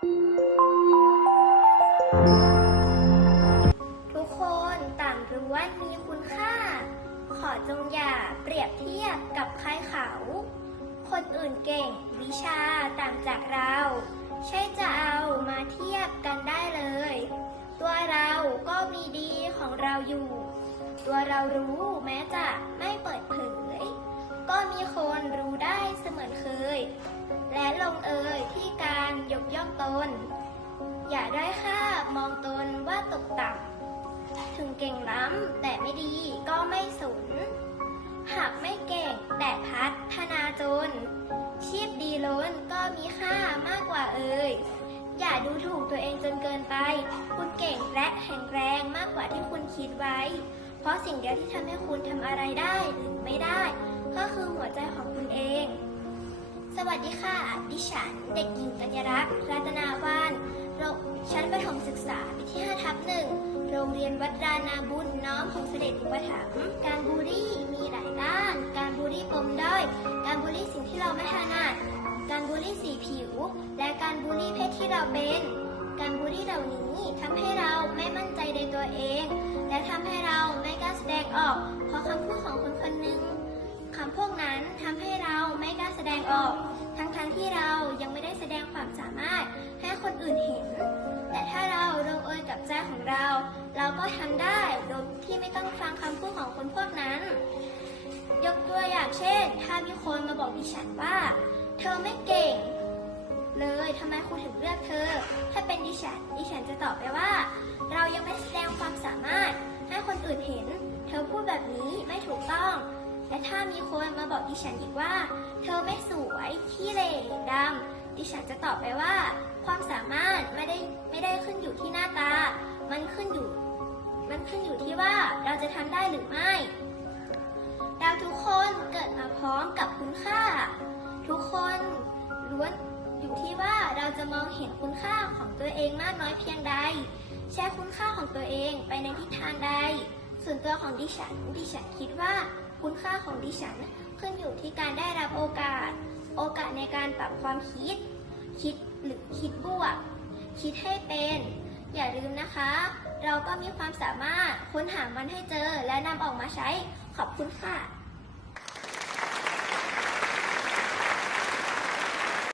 ทุกคนต่างรู้ว่ามีคุณค่า ขอจงอย่าเปรียบเทียบกับใครเขา คนอื่นเก่งวิชาต่างจากเรา ใช่จะเอามาเทียบกันได้เลย ตัวเราก็มีดีของเราอยู่ ตัวเรารู้แม้จะไม่เปิดเผย ก็มีคนรู้ได้เสมือนเคย และลงเอยที่การยกย่องตน อย่าได้ค่ามองตนว่าตกต่ำถึงเก่งล้ำแต่ไม่ดีก็ไม่สนหากไม่เก่งแต่พัฒนาจน ชีพดีล้นก็มีค่ามากกว่าเอ่ยอย่าดูถูกตัวเองจนเกินไป คุณเก่งและแข็งแรงมากกว่าที่คุณคิดไว้ เพราะสิ่งเดียวที่ทำให้คุณทำอะไรได้หรือไม่ได้ ก็คือหัวใจของคุณ วัสดีค่ะ ดิฉัน เด็กหญิงกัญญรักษ์รัตนาวานรงชั้นประถมศึกษาปีที่5ทับหนึ่งโรงเรียนวัดรานาบุญน้อมของเสด็จอุปถัมภ์การบูลลี่มีหลายด้าน การบูลลี่ปมด้อย การบูลลี่สิ่งที่เราไม่ถนัด การบูลลี่สีผิว และการบูลลี่เพศที่เราเป็น การบูลลี่เหล่านี้ทำให้เราไม่มั่นใจในตัวเอง และทำให้เราไม่กล้าแสดงออก ดงออก ทั้งๆที่เรายังไม่ได้แสดงความสามารถให้คนอื่นเห็น แต่ถ้าเราลงเอยกับใจของเรา เราก็ทำได้โดยที่ไม่ต้องฟังคำพูดของคนพวกนั้น ยกตัวอย่างเช่น ถ้ามีคนมาบอกดิฉันว่า เธอไม่เก่ง เลยทำไมครูถึงเลือกเธอ ถ้าเป็นดิฉันดิฉันจะตอบไปว่า เรายังไม่แสดงความสามารถให้คนอื่นเห็น ถ้ามีคนมาบอกดิฉันอีกว่า เธอไม่สวยขี้เหร่ดำดิฉันจะตอบไปว่า ความสามารถไม่ได้ไม่ได้ขึ้นอยู่ที่หน้าตา มันขึ้นอยู่ มันขึ้นอยู่ที่ว่าเราจะทำได้หรือไม่เราทุกคนเกิดมาพร้อมกับคุณค่า ทุกคนล้วนอยู่ที่ว่าเราจะมองเห็นคุณค่าของตัวเองมากน้อยเพียงใด แชร์คุณค่าของตัวเองไปในทิศทางใด ส่วนตัวของดิฉันดิฉันคิดว่า คุณค่าของดิฉันขึ้นอยู่ที่การได้รับโอกาส โอกาสในการปรับความคิด คิดหรือคิดบวก คิดให้เป็น อย่าลืมนะคะ เราก็มีความสามารถค้นหามันให้เจอและนำออกมาใช้ ขอบคุณค่ะ